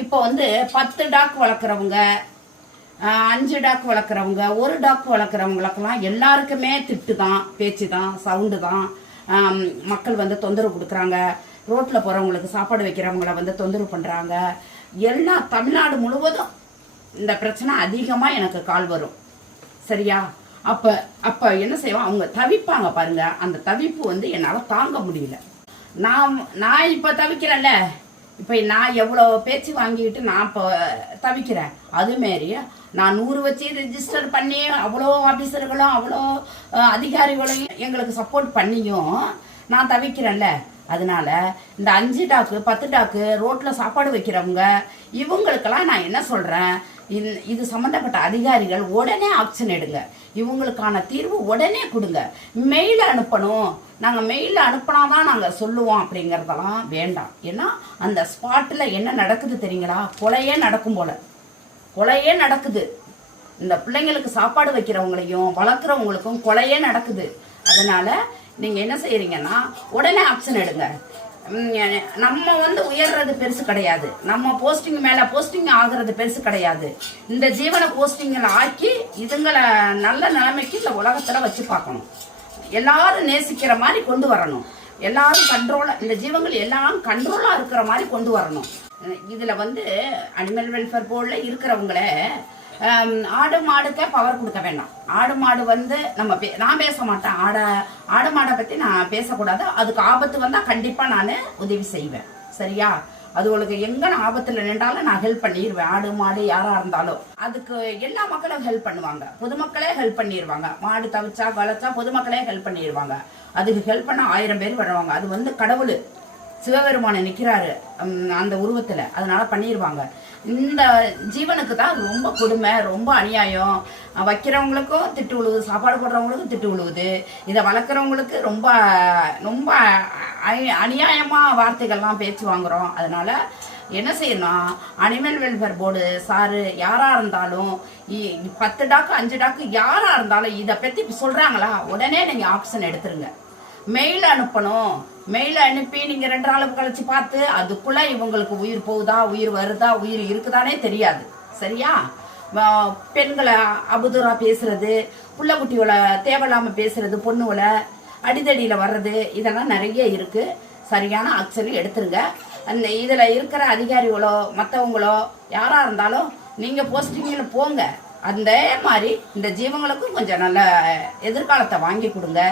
இப்போ வந்து 10 talk வளர்க்குறவங்க 5 talk வளர்க்குறவங்க 1 talk வளர்க்குறவங்களுக்கெல்லாம் எல்லாருக்குமே திட்டு தான், பேச்சு தான், சவுண்டு தான். மக்கள் வந்து தொந்தரவு கொடுக்குறாங்க. ரோட்டில் போகிறவங்களுக்கு சாப்பாடு வைக்கிறவங்கள வந்து தொந்தரவு பண்ணுறாங்க. எல்லாம் தமிழ்நாடு முழுவதும் இந்த பிரச்சனை அதிகமாக எனக்கு கால் வரும். சரியா? அப்போ என்ன செய்வோம், அவங்க தவிப்பாங்க பாருங்க. அந்த தவிப்பு வந்து என்னால் தாங்க முடியல. நான் இப்போ தவிக்கிறேன்ல, இப்போ நான் எவ்வளோ பேச்சு வாங்கிட்டு நான் இப்போ தவிக்கிறேன். அதுமாரி நான் 100 வச்சு ரிஜிஸ்டர் பண்ணி அவ்வளோ ஆஃபீஸர்களும் அவ்வளோ அதிகாரிகளையும் எங்களுக்கு சப்போர்ட் பண்ணியும் நான் தவிக்கிறேன்ல. அதனால இந்த 5 டாக்கு 10 டாக்கு ரோட்டில் சாப்பாடு வைக்கிறவங்க இவங்களுக்கெல்லாம் நான் என்ன சொல்கிறேன், இது சம்மந்தப்பட்ட அதிகாரிகள் உடனே ஆக்ஷன் எடுங்க. இவங்களுக்கான தீர்வு உடனே கொடுங்க. மெயில் அனுப்பணும், நாங்கள் மெயில் அனுப்பினாதான் நாங்கள் சொல்லுவோம் அப்படிங்கிறதெல்லாம் வேண்டாம். ஏன்னா அந்த ஸ்பாட்டில் என்ன நடக்குது தெரியுங்களா? கொலையே நடக்கும் போல, கொலையே நடக்குது. இந்த பிள்ளைங்களுக்கு சாப்பாடு வைக்கிறவங்களையும் வளர்க்குறவங்களுக்கும் கொலையே நடக்குது. அதனால நீங்கள் என்ன செய்யறீங்கன்னா உடனே ஆக்ஷன் எடுங்க. நம்ம வந்து உயர்றது பெருசு கிடையாது, நம்ம போஸ்டிங் மேலே போஸ்டிங் ஆகுறது பெருசு கிடையாது. இந்த ஜீவனை போஸ்டிங்கில் ஆக்கி இதுங்களை நல்ல நிலைமைக்கு இந்த உலகத்தில் வச்சு பார்க்கணும். எல்லாரும் நேசிக்கிற மாதிரி கொண்டு வரணும். எல்லாரும் கண்ட்ரோலாக, இந்த ஜீவங்கள் எல்லாம் கண்ட்ரோலாக இருக்கிற மாதிரி கொண்டு வரணும். இதில் வந்து அனிமல் வெல்ஃபேர் போர்டில் இருக்கிறவங்கள ஆடு மாடுக்கே பவர் கொடுக்க வேண்டாம். ஆடு மாடு வந்து நான் பேச மாட்டேன். ஆடு மாடை பற்றி நான் பேசக்கூடாது. அதுக்கு ஆபத்து வந்தால் கண்டிப்பாக நான் உதவி செய்வேன். சரியா? அதுகளுக்கு எங்கே ஆபத்தில் நின்றாலும் நான் ஹெல்ப் பண்ணிடுவேன். ஆடு மாடு யாராக இருந்தாலும் அதுக்கு எல்லா மக்களும் ஹெல்ப் பண்ணுவாங்க. பொதுமக்களே ஹெல்ப் பண்ணிடுவாங்க. மாடு தவிச்சா வளைச்சா பொதுமக்களே ஹெல்ப் பண்ணிடுவாங்க. அதுக்கு ஹெல்ப் பண்ண 1000 பேர் வருவாங்க. அது வந்து கடவுள் சிவபெருமானை நிற்கிறாரு அந்த உருவத்தில், அதனால பண்ணிடுவாங்க. இந்த ஜீவனுக்கு தான் ரொம்ப கொடுமை, ரொம்ப அநியாயம். வைக்கிறவங்களுக்கும் திட்டு விழுவுது, சாப்பாடு போடுறவங்களுக்கும் திட்டு விழுவுது. இதை வளர்க்குறவங்களுக்கு ரொம்ப ரொம்ப அநியாயமாக வார்த்தைகள்லாம் பேச்சு வாங்குகிறோம். அதனால் என்ன செய்யணும், அனிமல் வெல்ஃபேர் போர்டு சாரு யாராக இருந்தாலும் 10 டாக்கு 5 டாக்கு யாராக இருந்தாலும் இதை பற்றி சொல்கிறாங்களா உடனே நீங்கள் ஆக்ஷன் எடுத்துருங்க. மெயில் அனுப்பணும். மெயில் அனுப்பி நீங்கள் 2 நாளுக்கு கழிச்சு பார்த்து அதுக்குள்ள இவங்களுக்கு உயிர் போகுதா, உயிர் வருதா, உயிர் இருக்குதானே தெரியாது. சரியா? பெண்களை அபுதுரா பேசுறது, புள்ள குட்டியோட தேவையில்லாமல் பேசுறது, பொண்ணுகளை அடிதடியில் வர்றது, இதெல்லாம் நிறைய இருக்கு. சரியான ஆக்ஷன் எடுத்துருங்க. அந்த இதில் இருக்கிற அதிகாரிகளோ மற்றவங்களோ யாராக இருந்தாலும் நீங்கள் போஸ்டிங்கில் போங்க. அந்த மாதிரி இந்த ஜீவங்களுக்கும் கொஞ்சம் நல்ல எதிர்காலத்தை வாங்கி கொடுங்க.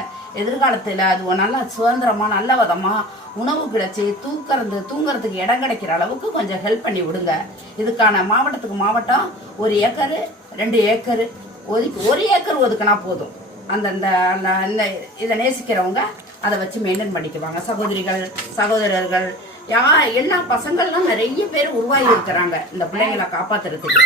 எதிர்காலத்தில் அது நல்லா சுதந்திரமாக நல்ல விதமாக உணவு கிடைச்சி தூங்குறதுக்கு இடம் கிடைக்கிற அளவுக்கு கொஞ்சம் ஹெல்ப் பண்ணி விடுங்க. இதுக்கான மாவட்டத்துக்கு மாவட்டம் 1 ஏக்கரு 2 ஏக்கரு ஒதுக்கி 1 ஏக்கர் ஒதுக்கினா போதும். அந்த இதை நேசிக்கிறவங்க அதை வச்சு மெயின்டைன் பண்ணிக்குவாங்க. சகோதரிகள் சகோதரர்கள் எல்லா பசங்கள்லாம் நிறைய பேர் உருவாகி இருக்கிறாங்க இந்த பிள்ளைங்களை காப்பாத்துறதுக்கு.